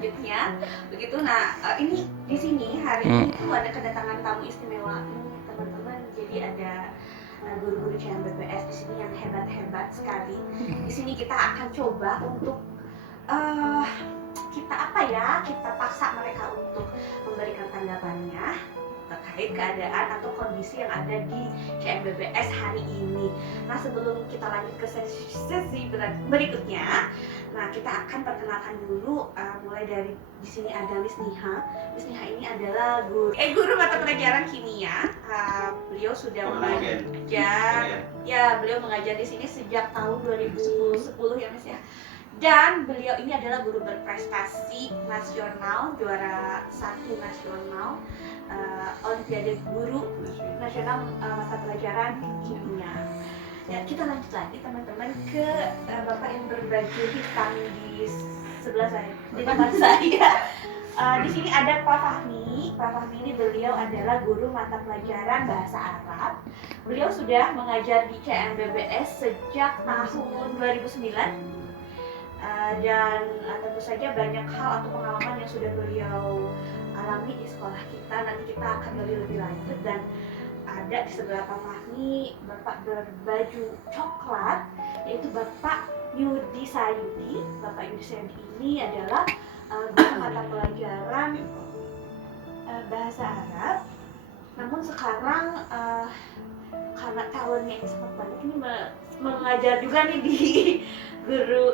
selanjutnya. Begitu. Nah, ini di sini hari ini tuh ada kedatangan tamu istimewa teman-teman. Jadi ada guru-guru CMBPS di sini yang hebat-hebat sekali. Di sini kita akan coba untuk kita paksa mereka untuk memberikan tanggapannya terkait keadaan atau kondisi yang ada di CMBPS hari ini. Nah, sebelum kita lanjut ke sesi berikutnya, nah kita akan perkenalkan dulu mulai dari di sini ada Miss Niha. Miss Niha ini adalah guru mata pelajaran kimia. Beliau sudah beliau mengajar di sini sejak tahun 2010 ya Miss ya. Dan beliau ini adalah guru berprestasi nasional, juara 1 nasional Olimpiade Guru Nasional mata pelajaran kimia. Ya, kita lanjut lagi teman-teman ke Bapak yang berbaju hitam di sebelah saya, di depan saya. Di sini ada Pak Fahmi. Pak Fahmi ini beliau adalah guru mata pelajaran bahasa Arab. Beliau sudah mengajar di CMBPS sejak tahun 2009. Dan tentu saja banyak hal atau pengalaman yang sudah beliau alami di sekolah kita. Nanti kita akan lebih lanjut. Dan ada di sebelah Pak Fahmi Bapak berbaju coklat, yaitu Bapak Yudi Sayudi. Bapak Yudi Sayudi ini adalah guru mata pelajaran bahasa Arab. Namun sekarang karena talentnya sangat banyak, ini mengajar juga nih di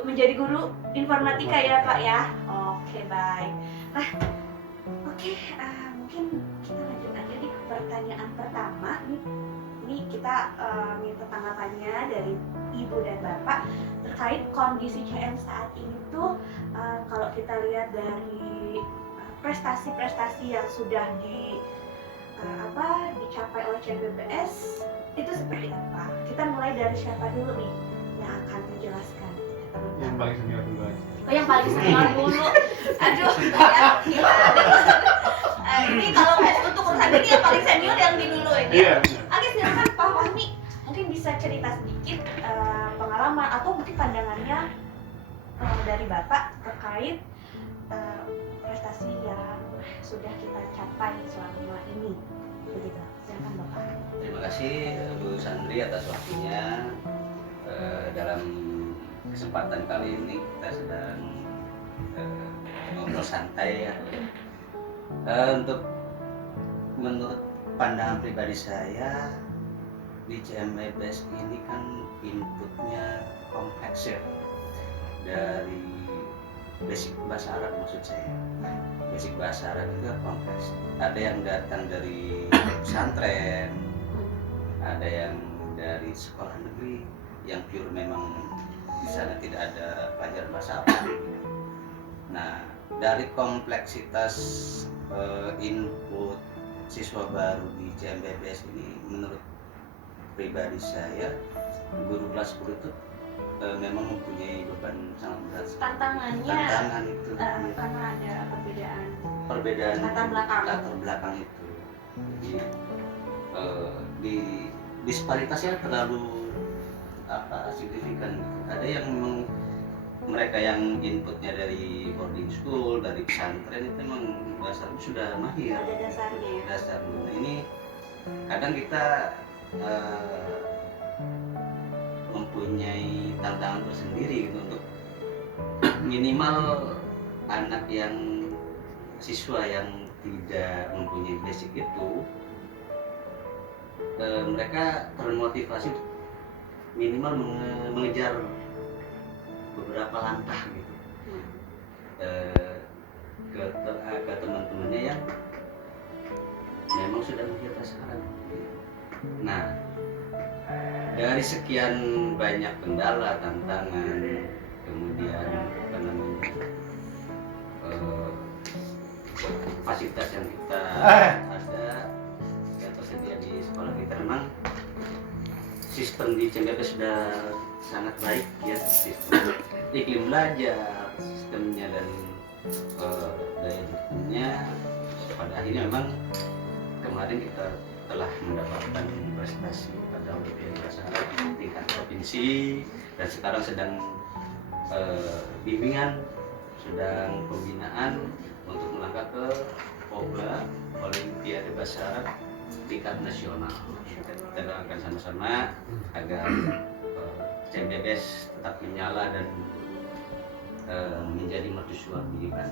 menjadi guru informatika ya Pak ya. Oke, baik. Nah, mungkin kita lanjut aja nih ke pertanyaan pertama nih. Ini kita minta tanggapannya dari Ibu dan Bapak terkait kondisi CM saat ini tuh. Kalau kita lihat dari prestasi-prestasi yang sudah dicapai oleh CMBPS itu seperti apa? Kita mulai dari siapa dulu nih yang akan menjelaskan? Yang paling senior dulu aja. Oh, yang paling senior dulu. Aduh, ini kalau untuk urusan ini yang paling senior yang di dulu ini. Iya. Oke, silakan Pak Fahmi. Mungkin bisa cerita sedikit pengalaman atau mungkin pandangannya dari Bapak terkait prestasi yang sudah kita capai selama ini. Begitu. Silakan Bapak. Terima kasih Bu Sandri atas waktunya. Dalam kesempatan kali ini kita sedang ngobrol santai ya. Untuk menurut pandangan pribadi saya di CMBPS ini kan inputnya kompleks ya, dari basic bahasa Arab maksud saya. Basic bahasa Arab itu kompleks. Ada yang datang dari pesantren, ada yang dari sekolah negeri yang pure memang di sana tidak ada pelajaran bahasa Arab. Nah, dari kompleksitas input siswa baru di CMBPS ini, menurut pribadi saya, guru kelas 10 itu memang mempunyai beban sangat berat. Tantangan itu karena ada perbedaan latar belakang itu. Jadi disparitasnya terlalu signifikan. Ada yang memang mereka yang inputnya dari boarding school, dari pesantren itu memang dasarnya sudah mahir. Ada dasarnya. Nah, ini kadang kita mempunyai tantangan tersendiri gitu, untuk minimal anak yang siswa yang tidak mempunyai basic itu, mereka termotivasi minimal mengejar beberapa langkah gitu ke teman-temannya yang memang sudah menjadi sasaran. Nah, dari sekian banyak kendala, tantangan, kemudian fasilitas yang kita ada yang tersedia di sekolah kita, memang sistem di CMBPS sudah sangat baik ya, sistem iklim belajar, sistemnya dan daya dukungnya. Pada akhirnya memang kemarin kita telah mendapatkan prestasi pada Olimpiade Bahasa Arab tingkat provinsi, dan sekarang sedang bimbingan sedang pembinaan untuk melangkah ke POBLA Olimpiade Bahasa Arab tingkat nasional. Kita doakan sama-sama agar CMBBS tetap menyala dan menjadi mercusuar pendidikan.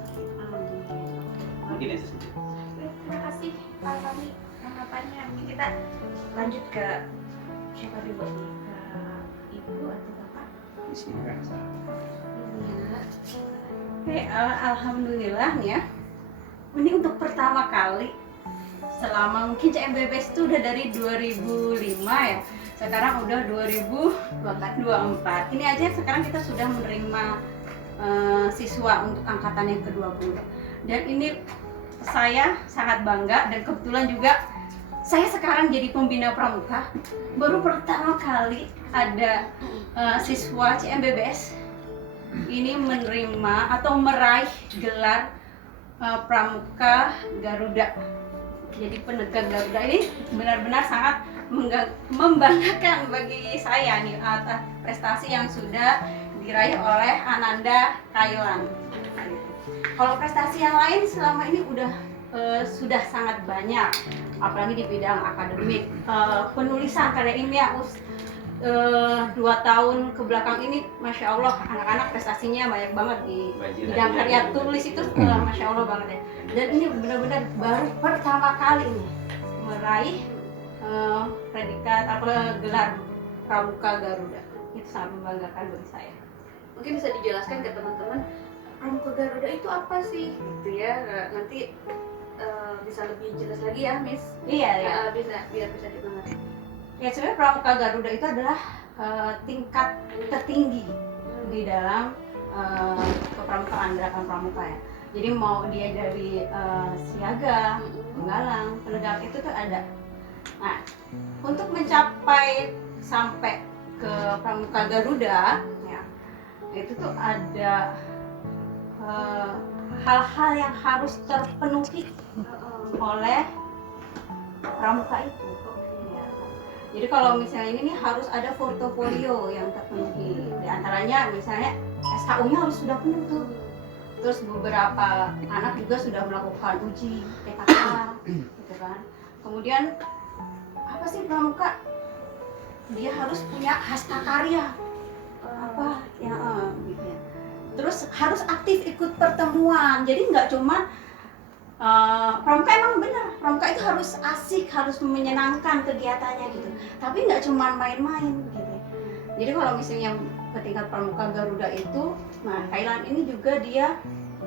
Mungkin itu saja. Terima kasih Pak Fahmi tanggapannya. Mungkin kita lanjut ke siapa dulu nih? Ke Ibu atau Bapak? Bismillah. Oke, alhamdulillah nih ya. Ini untuk pertama kali selama mungkin CMBBS itu udah dari 2005 ya. Sekarang udah 2024. Ini aja sekarang kita sudah menerima siswa untuk angkatan yang ke-20. Dan ini saya sangat bangga dan kebetulan juga saya sekarang jadi pembina pramuka. Baru pertama kali ada siswa CMBBS ini menerima atau meraih gelar pramuka Garuda. Jadi penegak Garuda ini benar-benar sangat membanggakan bagi saya nih atas prestasi yang sudah diraih oleh Ananda Thailand. Kalau prestasi yang lain selama ini sudah sangat banyak, apalagi di bidang akademik, penulisan karya ilmiah. 2 tahun ke belakang ini, masya Allah, anak-anak prestasinya banyak banget di bidang karya tulis itu, masya Allah banget ya. Dan ini benar-benar baru pertama kali nih meraih predikat gelar pramuka Garuda. Itu sangat membanggakan bagi saya. Mungkin bisa dijelaskan ke teman-teman pramuka Garuda itu apa sih? Gitu ya. Nanti bisa lebih jelas lagi ya, Miss. Iya ya. Biar bisa dimengerti. Ya sebenarnya pramuka Garuda itu adalah tingkat tertinggi di dalam kepramukaan gerakan pramuka ya. Jadi mau dia dari siaga, penggalang, penegak itu tuh ada. Nah, untuk mencapai sampai ke pramuka Garuda ya, itu tuh ada hal-hal yang harus terpenuhi oleh pramuka itu. Jadi kalau misalnya ini nih harus ada portofolio yang terpenuhi. Di antaranya misalnya SKU-nya harus sudah penuh tuh. Terus beberapa anak juga sudah melakukan uji PKK gitu kan. Kemudian apa sih pramuka? Dia harus punya hasta karya. Apa ya gitu ya. Terus harus aktif ikut pertemuan. Jadi nggak cuma pramuka emang benar, pramuka itu harus asik, harus menyenangkan kegiatannya gitu. Tapi nggak cuma main-main gitu. Jadi kalau misalnya tingkat pramuka Garuda itu, nah Thailand ini juga dia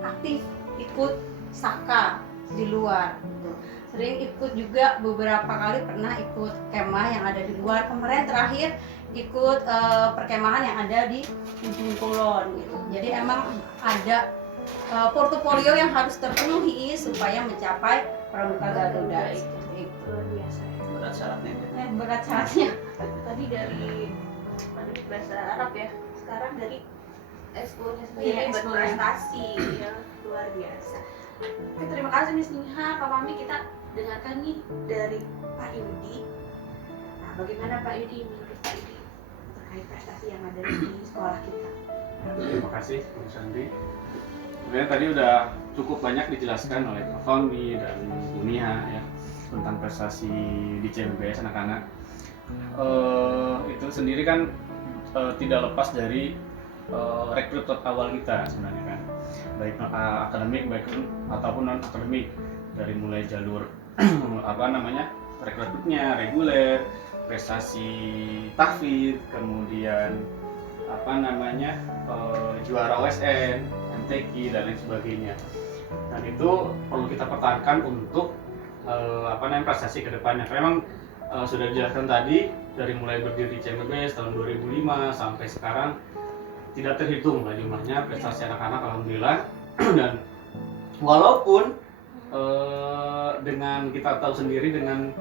aktif ikut saka di luar. Gitu. Sering ikut juga beberapa kali pernah ikut kemah yang ada di luar. Kemarin terakhir ikut perkemahan yang ada di Ujung Kulon gitu. Jadi emang ada portofolio yang harus terpenuhi supaya mencapai pramuka Garuda itu. Luar biasa ya. Berat syaratnya. Berat syaratnya. Tadi dari bahasa Arab ya, sekarang dari expo-nya sendiri Iya, expo-nya. berprestasi ya, luar biasa. Oke, terima kasih Miss Ningha, Pak Fahmi. Kita dengarkan nih dari Pak Yudi. Nah, bagaimana Pak Yudi menurut Pak Yudi terkait prestasi yang ada di sekolah kita? Terima kasih Bu Sandri. Sebenarnya tadi udah cukup banyak dijelaskan oleh Pak Fahmi dan Bu Niha ya tentang prestasi di CMBBS anak-anak. Itu sendiri kan tidak lepas dari rekrut awal kita sebenarnya kan, baik akademik baik ataupun non akademik, dari mulai jalur rekrutnya reguler, prestasi tahfidz, kemudian juara OSN, MTQ dan lain sebagainya. Dan itu perlu kita pertahankan untuk prestasi ke depannya. Karena memang sudah dijelaskan tadi, dari mulai berdiri CMBBS tahun 2005 sampai sekarang tidak terhitung lah jumlahnya prestasi anak-anak, alhamdulillah. Dan walaupun dengan kita tahu sendiri dengan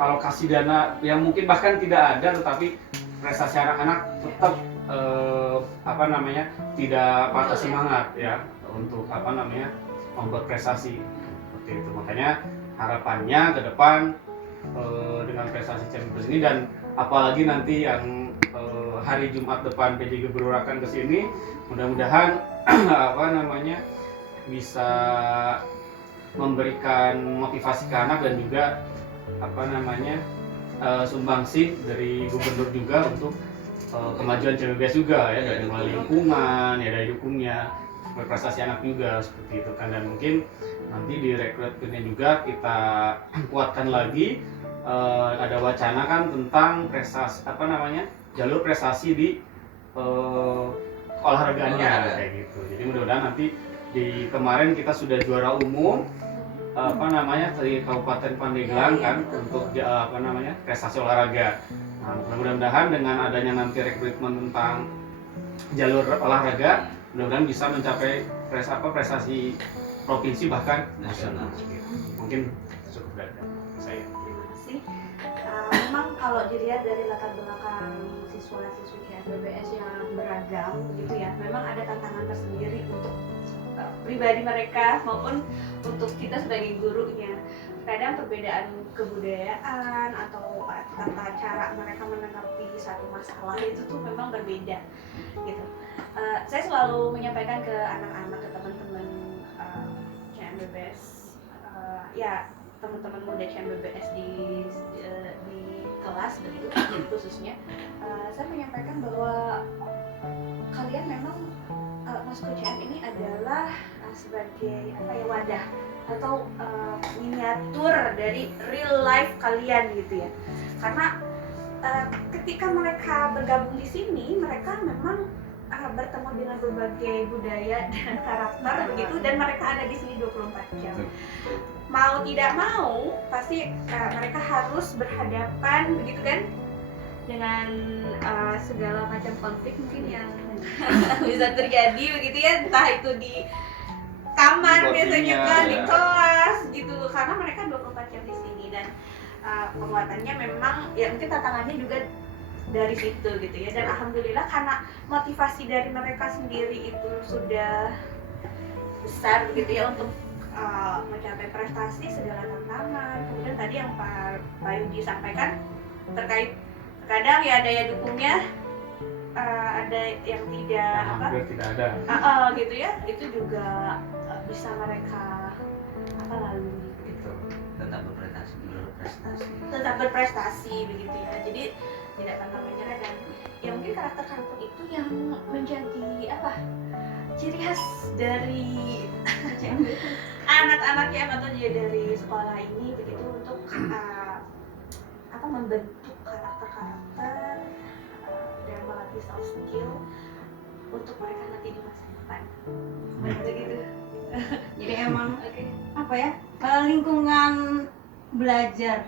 alokasi dana yang mungkin bahkan tidak ada, tetapi prestasi anak-anak tetap tidak patah semangat ya untuk membuat prestasi seperti itu. Makanya harapannya ke depan dengan prestasi CMBBS ini, dan apalagi nanti yang hari Jumat depan PJG Berurakan ke sini, mudah-mudahan apa namanya bisa memberikan motivasi ke anak dan juga apa namanya sumbangsih dari gubernur juga untuk kemajuan CBBS juga ya, dari mulai lingkungan ya, dari dukungnya berprestasi anak juga seperti itu kan. Dan mungkin nanti di rekrutmennya juga kita kuatkan lagi, ada wacana kan tentang prestasi apa namanya jalur prestasi di olahraganya kayak gitu. Jadi mudah-mudahan nanti di kemarin kita sudah juara umum apa namanya dari Kabupaten Pandeglang kan untuk apa namanya prestasi olahraga. Nah, mudah-mudahan dengan adanya nanti rekrutmen tentang jalur olahraga, mudah-mudahan bisa mencapai prestasi provinsi bahkan nasional. Mungkin cukup dari saya. Terima kasih. Memang kalau dilihat dari latar belakang siswa-siswi KMBBS yang beragam begitu ya, memang ada tantangan tersendiri untuk pribadi mereka maupun untuk kita sebagai gurunya. Kadang perbedaan kebudayaan atau tata cara mereka menanggapi satu masalah itu tuh memang berbeda gitu. Saya selalu menyampaikan ke anak-anak, ke teman-teman CMBBS, ya teman-teman muda CMBBS di kelas begitu khususnya, saya menyampaikan bahwa kalian memang masuk ke CM ini adalah sebagai apa ya, wadah atau miniatur dari real life kalian gitu ya. Karena ketika mereka bergabung di sini, mereka memang bertemu dengan berbagai budaya dan karakter begitu, dan mereka ada di sini 24 jam. Mau tidak mau pasti mereka harus berhadapan begitu kan dengan segala macam konflik mungkin yang bisa terjadi begitu ya, entah itu di kamar biasanya kan, di kelas gitu, karena mereka 24 jam di sini. Dan penguatannya memang ya mungkin tantangannya juga dari situ gitu ya. Dan alhamdulillah karena motivasi dari mereka sendiri itu sudah besar begitu ya untuk mencapai prestasi segala tantangan. Kemudian tadi yang Pak Yudi sampaikan terkait kadang ya daya dukungnya ada yang tidak tidak ada gitu ya, itu juga bisa mereka lalui gitu. tetap berprestasi begitu ya. Jadi tidak pantang menyerah, dan ya mungkin karakter itu yang menjadi ciri khas dari anak-anak ya, atau dari sekolah ini begitu, untuk membentuk karakter dan melatih soft skill untuk mereka nanti di masa depan. Begitu. Jadi emang lingkungan belajar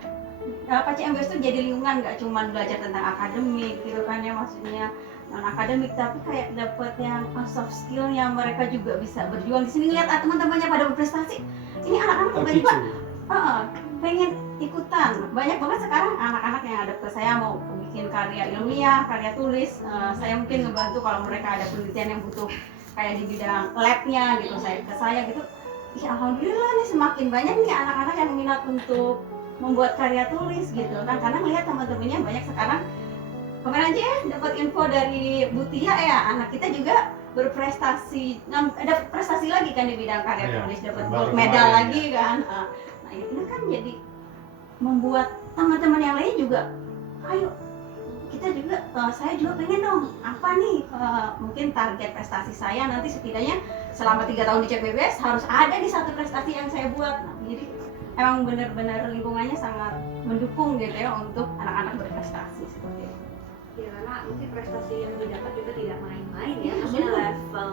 CMBS itu jadi lingkungan nggak cuma belajar tentang akademik gitu kan ya, maksudnya non akademik, tapi kayak dapet yang soft skillnya. Mereka juga bisa berjuang di sini, lihat teman-temannya pada berprestasi, ini anak-anak tiba-tiba pengen ikutan. Banyak banget sekarang anak-anak yang ada ke saya mau bikin karya ilmiah, karya tulis, saya mungkin ngebantu kalau mereka ada penelitian yang butuh kayak di bidang labnya gitu, saya gitu. Ya alhamdulillah nih semakin banyak nih anak-anak yang minat untuk membuat karya tulis gitu kan, karena melihat teman-temannya banyak sekarang. Kemarin aja dapat info dari Bu Tia ya, anak kita juga berprestasi, ada prestasi lagi kan di bidang karya tulis, dapat gold medal lagi kan. Nah ini kan jadi membuat teman-teman yang lain juga, ayo kita juga, saya juga pengen dong, apa nih mungkin target prestasi saya nanti setidaknya selama 3 tahun di CPBS harus ada di satu prestasi yang saya buat. Nah, jadi emang benar-benar lingkungannya sangat mendukung gitu ya untuk anak-anak berprestasi seperti itu. Ya karena mungkin prestasi yang didapat juga tidak main-main ya, maksudnya level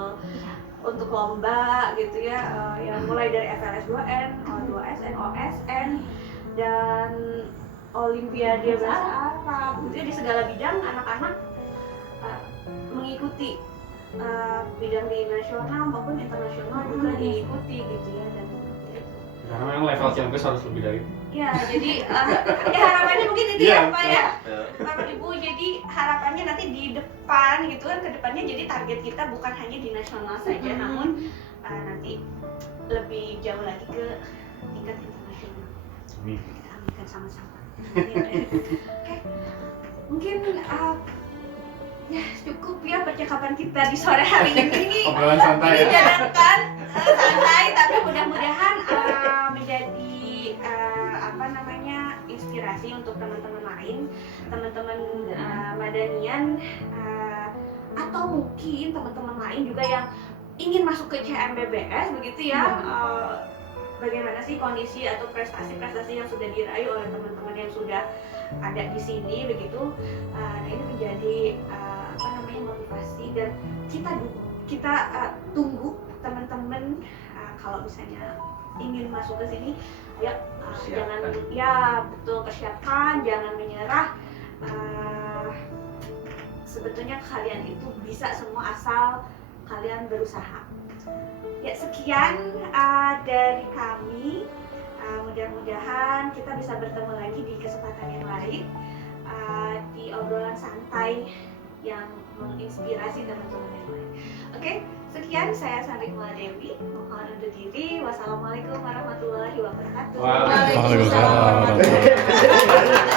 untuk lomba gitu ya, yang mulai dari FLS 2N, O2SN, OSN, dan Olimpiade Bahasa Arab gitu ya, di segala bidang anak-anak mengikuti bidang di nasional maupun internasional juga diikuti gitu ya. Dan karena memang level CMBS harus lebih dari itu. Ya, jadi ya harapannya mungkin ini ya Pak ya, Bapak Ibu. Jadi harapannya nanti di depan gitu kan, ke depannya jadi target kita bukan hanya di nasional saja, namun nanti lebih jauh lagi ke tingkat internasional. Kita aminkan sama-sama. Oke, mungkin Ya cukup ya percakapan kita di sore hari ini. Obrolan santai ya. Menjadikan santai, tapi mudah-mudahan menjadi apa namanya inspirasi untuk teman-teman lain, teman-teman Madanian, atau mungkin teman-teman lain juga yang ingin masuk ke CMBBS begitu ya. Bagaimana sih kondisi atau prestasi-prestasi yang sudah diraih oleh teman-teman yang sudah ada di sini begitu. Nah ini menjadi apa namanya motivasi, dan kita tunggu teman-teman kalau misalnya ingin masuk ke sini, ayo jangan ya betul persiapkan, jangan menyerah. Sebetulnya kalian itu bisa semua asal kalian berusaha. Ya sekian dari kami. Mudah-mudahan kita bisa bertemu lagi di kesempatan yang lain, di obrolan santai yang menginspirasi teman-teman yang lain. Oke, sekian, saya Sandri Dewi, mohon undur diri. Wassalamualaikum warahmatullahi wabarakatuh. Waalaikumsalam warahmatullahi wabarakatuh.